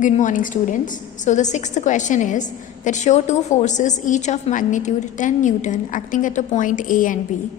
Good morning, students. So the sixth question is that show two forces each of magnitude 10 Newton acting at a point A and B,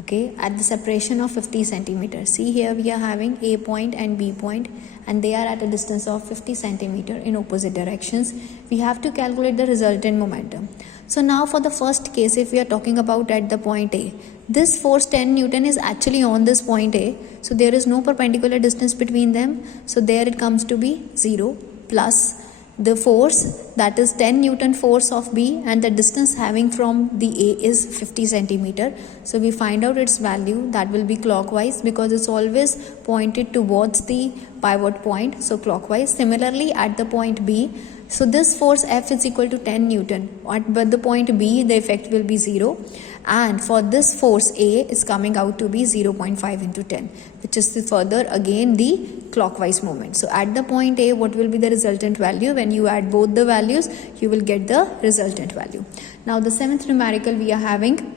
okay, at the separation of 50 centimeters. See, here we are having A point and B point, and they are at a distance of 50 centimeter in opposite directions. We have to calculate the resultant momentum. So now for the first case, if we are talking about at the point A, this force 10 Newton is actually on this point A, so there is no perpendicular distance between them, so there it comes to be 0 plus the force, that is 10 Newton force of B, and the distance having from the A is 50 centimeter. So we find out its value, that will be clockwise because it's always pointed towards the pivot point, so clockwise. Similarly at the point B, so this force F is equal to 10 Newton, but the point B the effect will be 0, and for this force A is coming out to be 0.5 into 10, which is the further again the clockwise moment. So at the point A, what will be the resultant value? When you add both the values, you will get the resultant value. Now the seventh numerical we are having.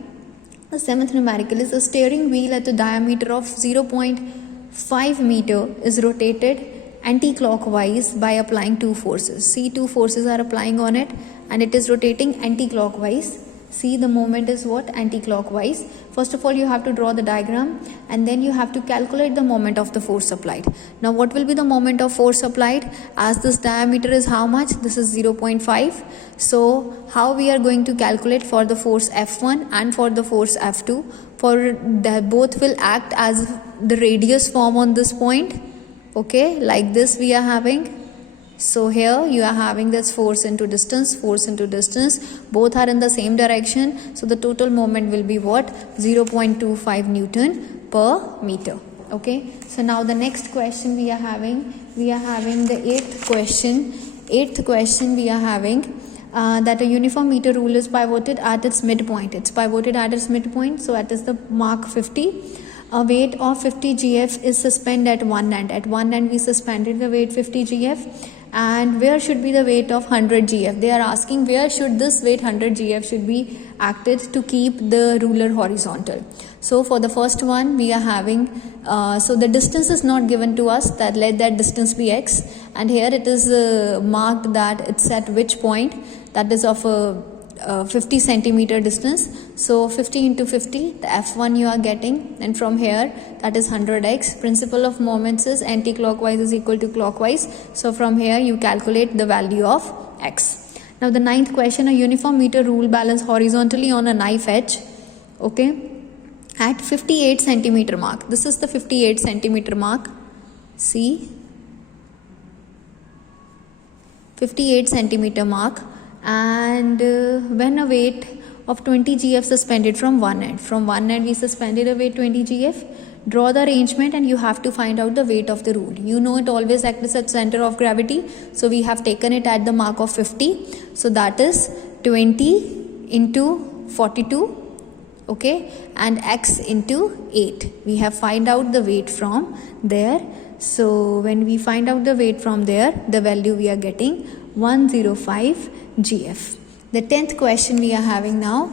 The seventh numerical is a steering wheel at a diameter of 0.5 meter is rotated anti-clockwise by applying two forces. See, two forces are applying on it and it is rotating anti-clockwise. See, the moment is what? Anti-clockwise. First of all, you have to draw the diagram and then you have to calculate the moment of the force applied. Now, what will be the moment of force applied? As this diameter is how much? This is 0.5. So, how we are going to calculate for the force F1 and for the force F2? For the both will act as the radius form on this point. Okay, like this we are having. So here you are having this force into distance, both are in the same direction. So the total moment will be what? 0.25 Newton per meter. Okay, so now the next question we are having the eighth question. We are having that a uniform meter rule is pivoted at its midpoint. So that is the mark 50. A weight of 50 GF is suspended at one end. At one end we suspended the weight 50 GF. And where should be the weight of 100 GF? They are asking where should this weight 100 GF should be acted to keep the ruler horizontal. So for the first one we are having, so the distance is not given to us, that let that distance be x, and here it is marked that it's at which point, that is of a 50 centimeter distance. So 50 into 50, the F1 you are getting, and from here that is 100x. Principle of moments is anti-clockwise is equal to clockwise. So from here you calculate the value of x. Now the ninth question, a uniform meter rule balance horizontally on a knife edge, okay, at 58 centimeter mark. This is the 58 centimeter mark. See, 58 centimeter mark. And when a weight of 20 GF suspended from one end we suspended a weight 20 GF, draw the arrangement and you have to find out the weight of the rule. You know it always acts at center of gravity, so we have taken it at the mark of 50, so that is 20 into 42, okay, and x into 8. We have find out the weight from there. So when we find out the weight from there, the value we are getting 105 GF. The 10th question we are having now.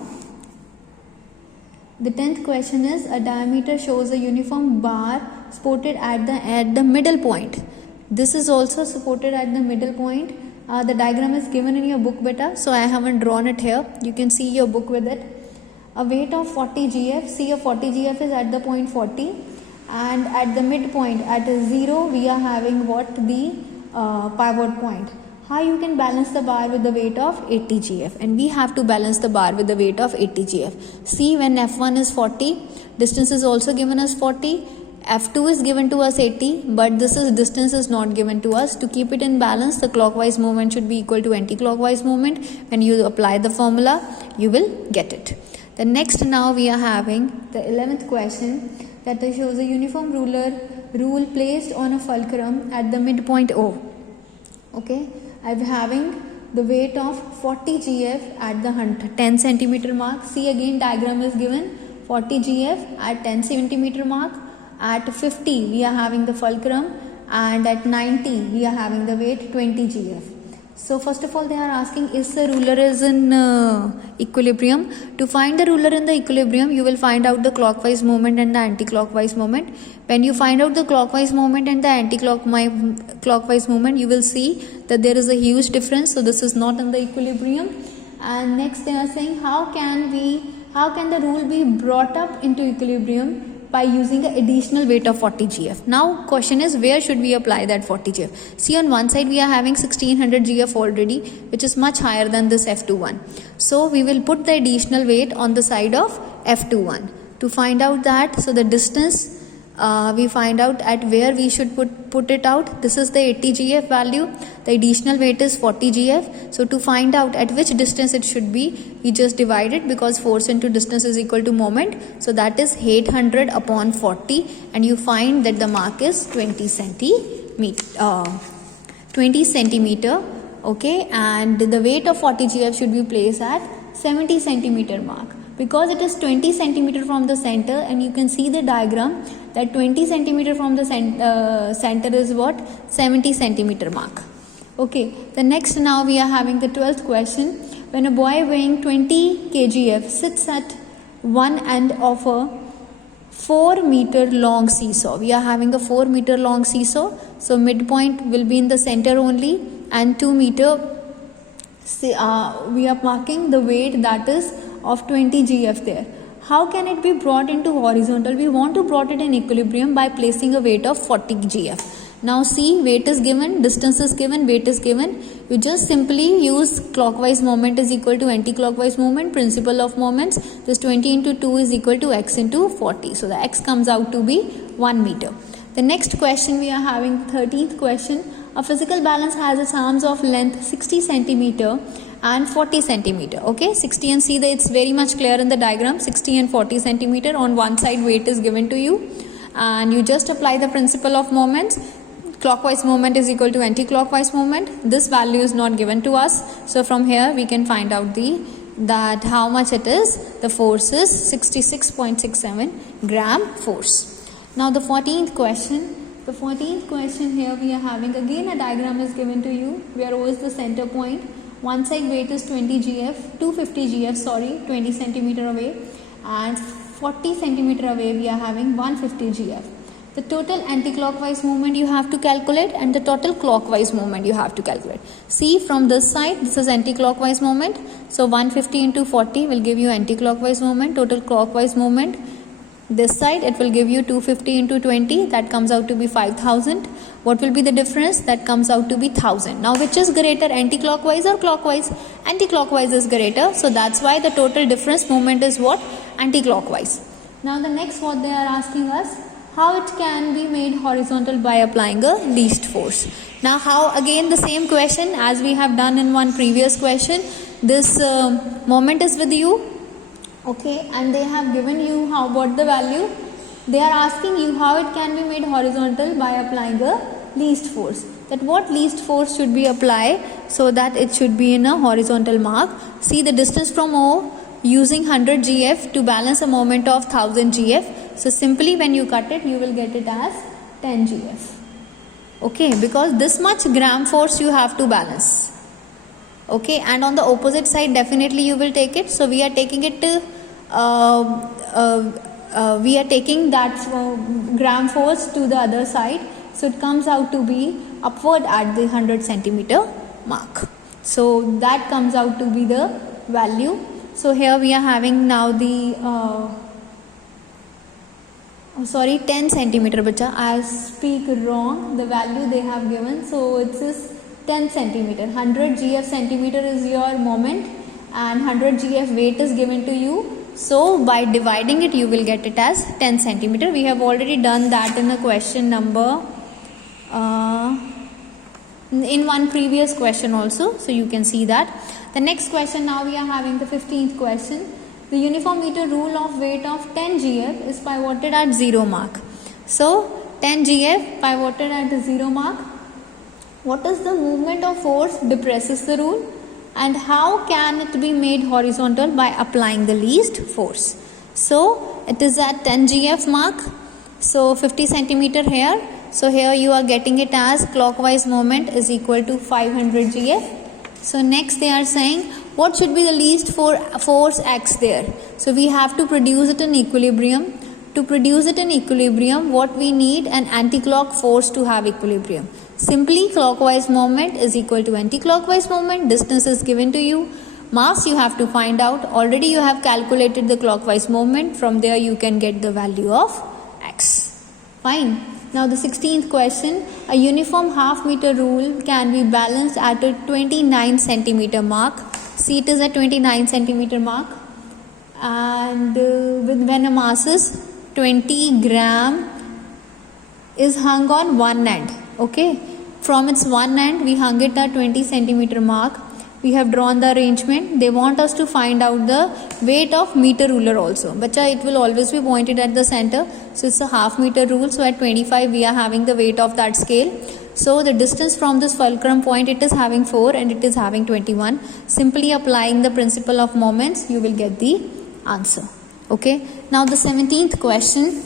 The 10th question is a diameter shows a uniform bar supported at the middle point. This is also supported at the middle point. The diagram is given in your book beta, so I haven't drawn it here. You can see your book with it. A weight of 40 GF. See, a 40 GF is at the point 40, and at the midpoint at 0 we are having what? The pivot point. How you can balance the bar with the weight of 80 GF, and we have to balance the bar with the weight of 80 GF. See, when F1 is 40, distance is also given as 40, F2 is given to us 80, but distance is not given to us. To keep it in balance, the clockwise movement should be equal to anti-clockwise movement. When you apply the formula, you will get it. The next now we are having the 11th question, that shows a uniform rule placed on a fulcrum at the midpoint O. Okay, I'm having the weight of 40 GF at the 10 centimeter mark. See, again diagram is given, 40 GF at 10 centimeter mark. At 50 we are having the fulcrum, and at 90 we are having the weight 20 GF. So first of all, they are asking, is the ruler is in equilibrium? To find the ruler in the equilibrium, you will find out the clockwise moment and the anti-clockwise moment. When you find out the clockwise moment and the anti-clockwise moment, you will see that there is a huge difference. So this is not in the equilibrium. And next they are saying, how can the rule be brought up into equilibrium? By using an additional weight of 40 GF. Now question is, where should we apply that 40 GF? See, on one side we are having 1600 GF already, which is much higher than this F21. So we will put the additional weight on the side of F21 to find out that. So the distance we find out at where we should put it out. This is the 80 GF value. The additional weight is 40 GF. So to find out at which distance it should be, we just divide it, because force into distance is equal to moment. So that is 800 upon 40, and you find that the mark is 20 centimeter. Okay, and the weight of 40 GF should be placed at 70 centimeter mark, because it is 20 centimeter from the center, and you can see the diagram that 20 centimeter from the center is what? 70 centimeter mark. Okay, the next, now we are having the 12th question. When a boy weighing 20 kgf sits at one end of a 4-meter long seesaw. We are having a 4-meter long seesaw. So midpoint will be in the center only, and 2 meter we are marking the weight that is of 20 GF there. How can it be brought into horizontal? We want to brought it in equilibrium by placing a weight of 40 GF. Now see, weight is given, distance is given, weight is given. You just simply use clockwise moment is equal to anti-clockwise moment, principle of moments. This 20 into 2 is equal to x into 40. So the x comes out to be 1 meter. The next question we are having, 13th question. A physical balance has its arms of length 60 centimeter and 40 centimeter. Okay, 60, and see that it's very much clear in the diagram, 60 and 40 centimeter. On one side weight is given to you, and you just apply the principle of moments. Clockwise moment is equal to anti-clockwise moment. This value is not given to us, so from here we can find out that how much it is. The force is 66.67 gram force. Now the 14th question. The 14th question, here we are having again a diagram is given to you where O is the center point. One side weight is 250 GF, 20 centimeter away, and 40 centimeter away we are having 150 GF. The total anti-clockwise movement you have to calculate, and the total clockwise movement you have to calculate. See, from this side, this is anti-clockwise movement. So 150 into 40 will give you anti-clockwise movement. Total clockwise movement, this side it will give you 250 into 20. That comes out to be 5000. What will be the difference? That comes out to be 1000. Now which is greater, anti-clockwise or clockwise? Anti-clockwise is greater. So that's why the total difference movement is what? Anti-clockwise. Now the next, what they are asking us, how it can be made horizontal by applying a least force. Now how, again the same question as we have done in one previous question. This moment is with you, okay, and they have given you what the value. They are asking you how it can be made horizontal by applying a least force. That what least force should be applied so that it should be in a horizontal mark. See, the distance from O, using 100 GF to balance a moment of 1000 GF. So simply when you cut it, you will get it as 10 GF. Okay, because this much gram force you have to balance. Okay, and on the opposite side definitely you will take it. So we are taking it to we are taking that gram force to the other side. So it comes out to be upward at the 100 centimeter mark. So that comes out to be the value. So here we are having now the 10 centimeter, bacha. I speak wrong. The value they have given. So it is 10 centimeter. 100 GF centimeter is your moment, and 100 GF weight is given to you. So by dividing it, you will get it as 10 centimeter. We have already done that in the question number in one previous question also. So you can see that. The next question, now we are having the 15th question. The uniform meter rule of weight of 10 GF is pivoted at 0 mark. So 10 GF pivoted at the 0 mark. What is the movement of force depresses the rule, and how can it be made horizontal by applying the least force? So it is at 10 GF mark. So 50 centimeter here. So here you are getting it as clockwise moment is equal to 500 GF. So next they are saying what should be the least force x there. So we have to produce it in equilibrium. To produce it in equilibrium, what we need? An anti-clock force to have equilibrium. Simply clockwise moment is equal to anti-clockwise moment. Distance is given to you. Mass you have to find out. Already you have calculated the clockwise moment. From there you can get the value of x. Fine. Now the 16th question. A uniform half meter rule can be balanced at a 29 centimeter mark. See, it is at 29 centimeter mark. And when a mass is 20 gram is hung on one end. Okay. From its one end we hung it at 20 centimeter mark. We have drawn the arrangement. They want us to find out the weight of meter ruler also. But it will always be pointed at the center. So it's a half meter rule. So at 25 we are having the weight of that scale. So the distance from this fulcrum point, it is having 4 and it is having 21. Simply applying the principle of moments, you will get the answer. Okay. Now the 17th question.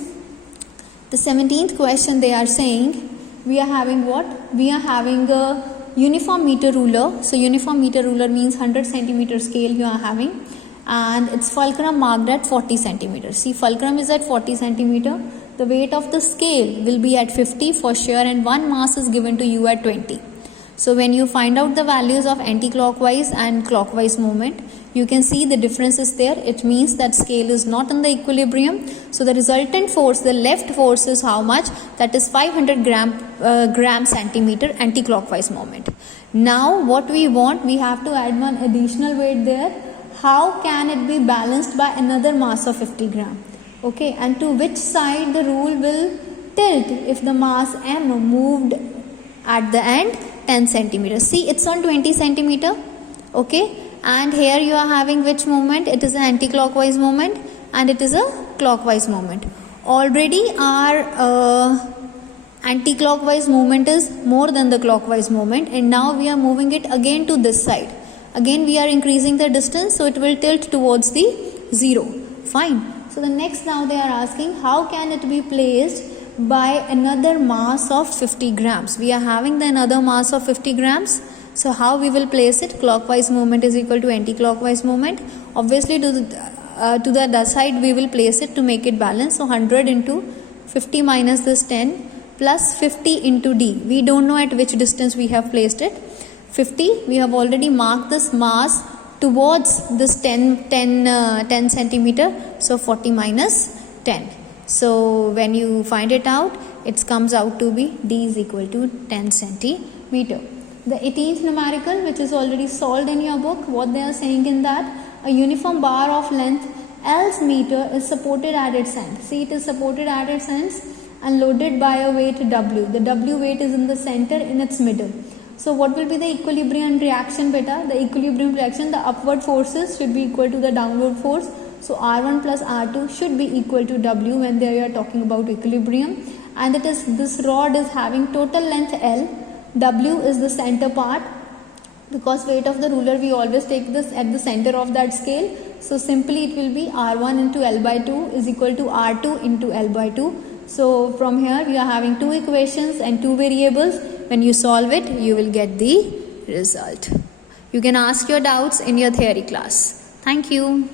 The 17th question they are saying, we are having what? We are having a uniform meter ruler. So uniform meter ruler means 100 centimeter scale you are having, and its fulcrum marked at 40 centimeters. See, fulcrum is at 40 centimeter. The weight of the scale will be at 50 for sure, and one mass is given to you at 20. So when you find out the values of anti-clockwise and clockwise moment, you can see the difference is there. It means that scale is not in the equilibrium. So the resultant force, the left force, is how much? That is 500 gram centimeter anti-clockwise moment. Now what we want, we have to add one additional weight there. How can it be balanced by another mass of 50 gram? Okay, and to which side the rule will tilt if the mass m moved at the end 10 centimeters. See, it's on 20 centimeter. Okay. And here you are having which moment? It is an anti-clockwise moment and it is a clockwise moment. Already our anti-clockwise moment is more than the clockwise moment, and now we are moving it again to this side. Again we are increasing the distance, so it will tilt towards the 0. Fine. So the next, now they are asking, how can it be placed by another mass of 50 grams? We are having the another mass of 50 grams. So how we will place it? Clockwise moment is equal to anti-clockwise moment. Obviously to the other side we will place it to make it balance. So 100 into 50 minus this 10 plus 50 into d. We don't know at which distance we have placed it. 50, we have already marked this mass towards this 10 centimeter. So 40 minus 10. So when you find it out, it comes out to be d is equal to 10 centimeter. The 18th numerical, which is already solved in your book, what they are saying in that, a uniform bar of length L's meter is supported at its end. See, it is supported at its ends and loaded by a weight W. The W weight is in the center, in its middle. So what will be the equilibrium reaction, beta? The equilibrium reaction, the upward forces should be equal to the downward force. So R1 plus R2 should be equal to W when they are talking about equilibrium. And it is, this rod is having total length L. W is the center part, because weight of the ruler we always take this at the center of that scale. So simply it will be R1 into L by 2 is equal to R2 into L by 2. So from here we are having two equations and two variables. When you solve it, you will get the result. You can ask your doubts in your theory class. Thank you.